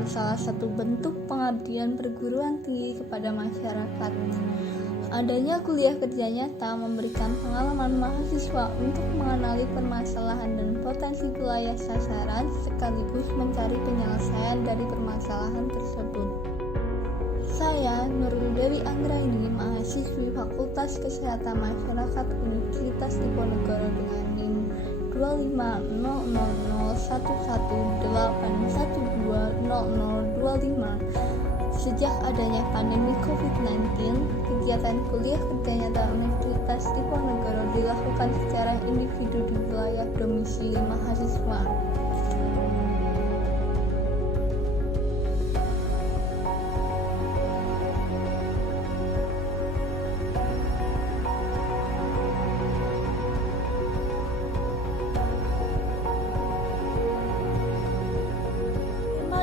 merupakan salah satu bentuk pengabdian perguruan tinggi kepada masyarakat. Adanya kuliah kerja nyata memberikan pengalaman mahasiswa untuk mengenali permasalahan dan potensi wilayah sasaran sekaligus mencari penyelesaian dari permasalahan tersebut. Saya, Nurul Dewi Anggraini, mahasiswi Fakultas Kesehatan Masyarakat Universitas Diponegoro dengan NIM 250001118120025. Sejak adanya pandemi COVID-19, kegiatan kuliah kerja nyata Universitas Diponegoro dilakukan secara individu di wilayah domisili mahasiswa.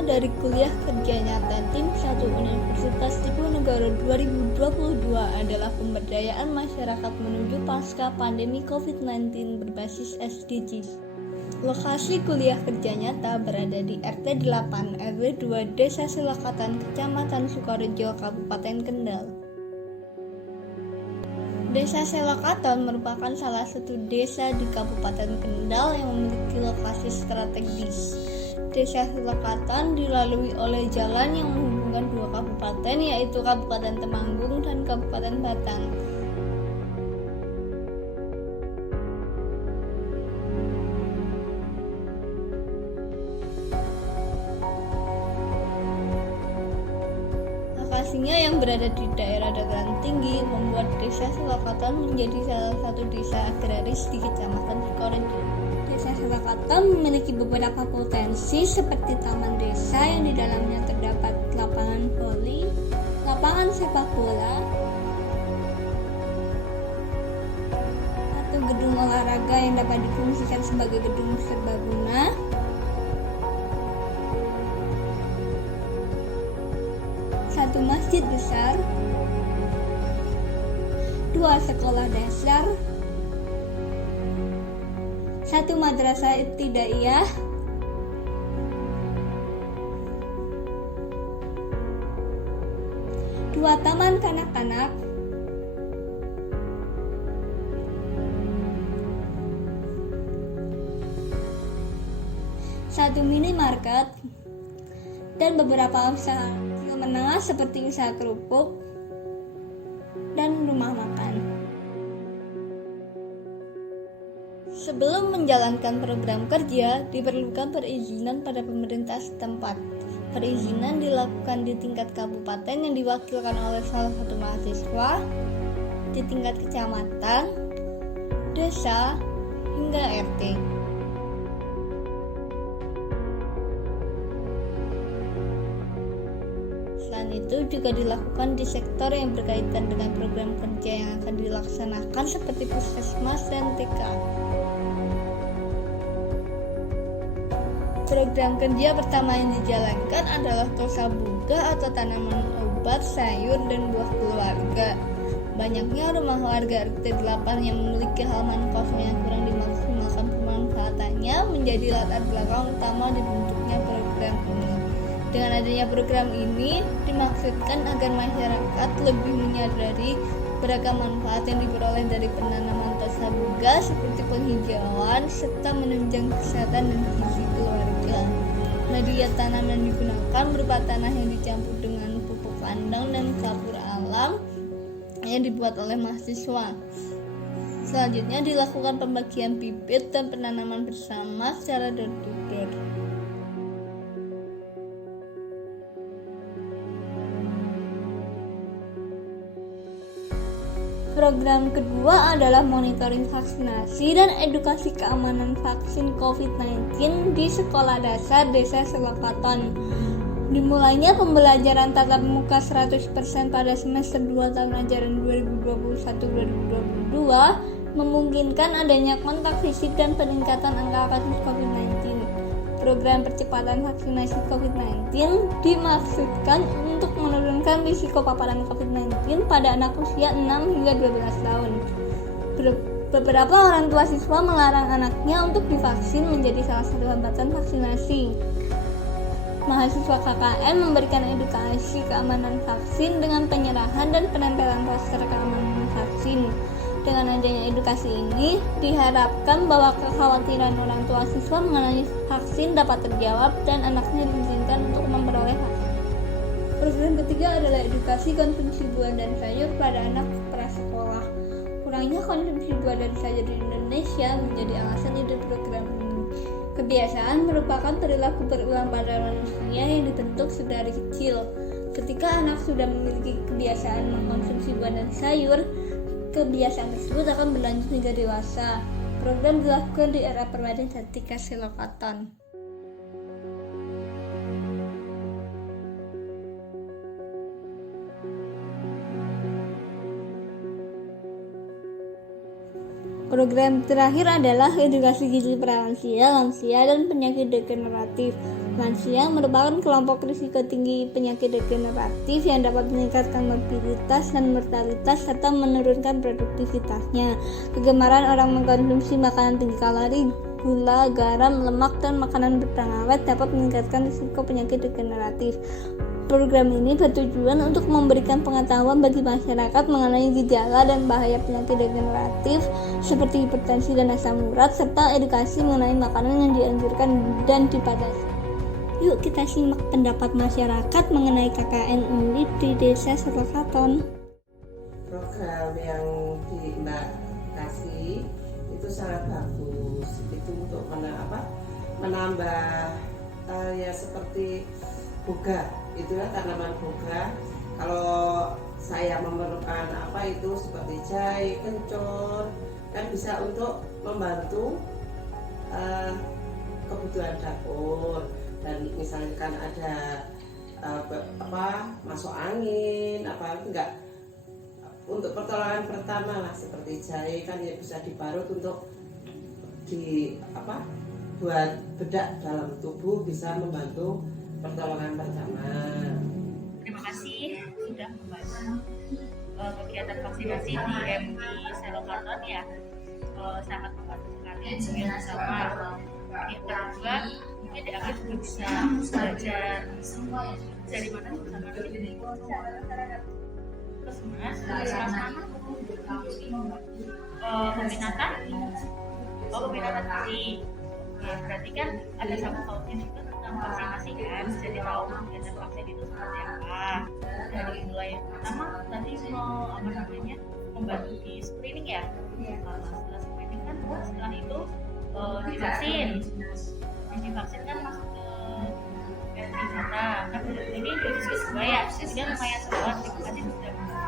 Dari kuliah kerja nyata Tim 1 Universitas Diponegoro 2022 adalah pemberdayaan masyarakat menuju pasca pandemi COVID-19 berbasis SDGs. Lokasi kuliah kerja nyata berada di RT 8 RW 2 Desa Selakatan, Kecamatan Sukorejo, Kabupaten Kendal. Desa Selakatan merupakan salah satu desa di Kabupaten Kendal yang memiliki lokasi strategis. Desa Selakatan dilalui oleh jalan yang menghubungkan dua kabupaten, yaitu Kabupaten Temanggung dan Kabupaten Batang. Lokasinya yang berada di daerah dataran tinggi membuat Desa Selakatan menjadi salah satu desa agraris di Kecamatan Sukorejo. Desa Selakatan memiliki beberapa potensi seperti taman desa yang di dalamnya terdapat lapangan voli, lapangan sepak bola, satu gedung olahraga yang dapat difungsikan sebagai gedung serbaguna, satu masjid besar, dua sekolah dasar, satu madrasah ibtidaiyah, dua taman kanak-kanak, satu minimarket, dan beberapa usaha menengah seperti usaha kerupuk dan rumah makan. Sebelum menjalankan program kerja, diperlukan perizinan pada pemerintah setempat. Perizinan dilakukan di tingkat kabupaten yang diwakilkan oleh salah satu mahasiswa, di tingkat kecamatan, desa, hingga RT. Selain itu juga dilakukan di sektor yang berkaitan dengan program kerja yang akan dilaksanakan seperti puskesmas dan TK. Program kerja pertama yang dijalankan adalah tosabuga atau tanaman obat, sayur, dan buah keluarga. Banyaknya rumah warga RT 8 yang memiliki halaman kosong yang kurang dimaksimalkan pemanfaatannya menjadi latar belakang utama dibentuknya program ini. Dengan adanya program ini dimaksudkan agar masyarakat lebih menyadari beragam manfaat yang diperoleh dari penanaman tosabuga seperti penghijauan serta menunjang kesehatan dan gizi keluarga. Media tanam yang digunakan berupa tanah yang dicampur dengan pupuk kandang dan kapur alam yang dibuat oleh mahasiswa. Selanjutnya dilakukan pembagian bibit dan penanaman bersama secara door to door. Program kedua adalah monitoring vaksinasi dan edukasi keamanan vaksin COVID-19 di sekolah dasar Desa Selakatan. Dimulainya pembelajaran tatap muka 100% pada semester 2 tahun ajaran 2021-2022 memungkinkan adanya kontak fisik dan peningkatan angka kasus COVID-19. Program percepatan vaksinasi COVID-19 dimaksudkan untuk menurunkan risiko paparan COVID-19 pada anak usia 6 hingga 12 tahun. Beberapa orang tua siswa melarang anaknya untuk divaksin menjadi salah satu hambatan vaksinasi. Mahasiswa KKN memberikan edukasi keamanan vaksin dengan penyerahan dan penempelan poster keamanan vaksin. Dengan adanya edukasi ini, diharapkan bahwa kekhawatiran orang tua siswa mengenai vaksin dapat terjawab dan anaknya diizinkan untuk memperoleh vaksin. Program ketiga adalah edukasi konsumsi buah dan sayur pada anak prasekolah. Kurangnya konsumsi buah dan sayur di Indonesia menjadi alasan ide program ini. Kebiasaan merupakan perilaku berulang pada manusia yang dibentuk sedari kecil. Ketika anak sudah memiliki kebiasaan mengkonsumsi buah dan sayur, kebiasaan tersebut akan berlanjut hingga dewasa. Program dilakukan di era Permadi Satika Silokaton. Program terakhir adalah edukasi gizi pralansia, lansia, dan penyakit degeneratif. Lansia merupakan kelompok risiko tinggi penyakit degeneratif yang dapat meningkatkan mobilitas dan mortalitas serta menurunkan produktivitasnya. Kegemaran orang mengkonsumsi makanan tinggi kalori, gula, garam, lemak, dan makanan berpengawet dapat meningkatkan risiko penyakit degeneratif. Program ini bertujuan untuk memberikan pengetahuan bagi masyarakat mengenai gejala dan bahaya penyakit degeneratif seperti hipertensi dan asam urat, serta edukasi mengenai makanan yang dianjurkan dan dibatasi. Yuk kita simak pendapat masyarakat mengenai KKN Undip di Desa Silokaton. Program yang di Mbak kasih itu sangat bagus. Itu untuk menambah ya seperti boga, itulah tanaman boga. Kalau saya memerlukan itu seperti jahe, kencur, kan bisa untuk membantu kebutuhan dapur. Dan misalkan ada masuk angin, enggak, untuk pertolongan pertama lah seperti jahe kan ya bisa diparut untuk buat bedak dalam tubuh, bisa membantu pertolongan pertama. Terima kasih sudah membantu kegiatan vaksinasi di MI Silokaton ya, sangat membantu sekali dengan bersama. Yang kedua, mungkin di akhir juga bisa belajar dari mana bersama terus peminatan tadi ya, berarti kan ada sangkut pautnya juga tentang vaksinasi kan, jadi tahu kegiatan vaksin itu seperti apa. Dari mulai pertama tadi mau membantu di screening ya. Setelah screening kan setelah itu divaksin kan masuk ke data kan, ini dosis kedua ya, jadi kan lumayan sekolah. Terima kasih sudah membantu.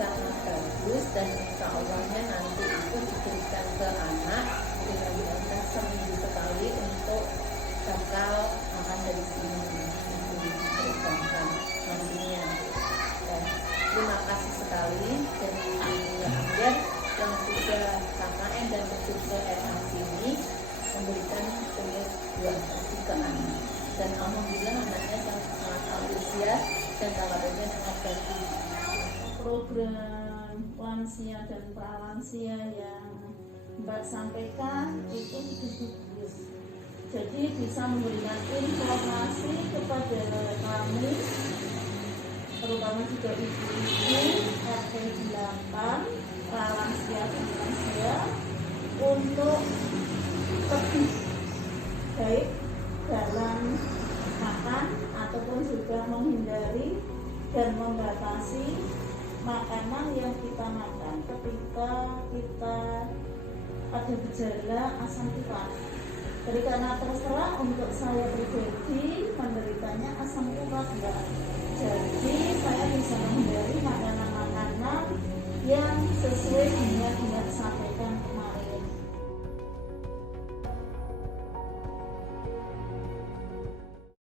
Sangat bagus, dan insya Allahnya nanti itu diberikan ke anak dengan mereka seminggu sekali untuk bakal makan dari sini diberikan nantinya. Dan terima kasih sekali dari Amir yang sudah KKN dan berjumpa RAC ini memberikan sumber buah ke anak, dan alhamdulillah anaknya sangat antusias dan kabarnya sangat bagus. Program lansia dan pralansia yang Mbak sampaikan itu bagus. Jadi bisa memberikan informasi kepada kami, terutama juga ibu-ibu RT 8, pralansia dan lansia, untuk lebih baik dalam makan ataupun juga menghindari dan membatasi makanan yang kita makan ketika kita ada gejala asam urat. Jadi karena terus terang untuk saya pribadi menderitanya asam urat, Mbak. Jadi saya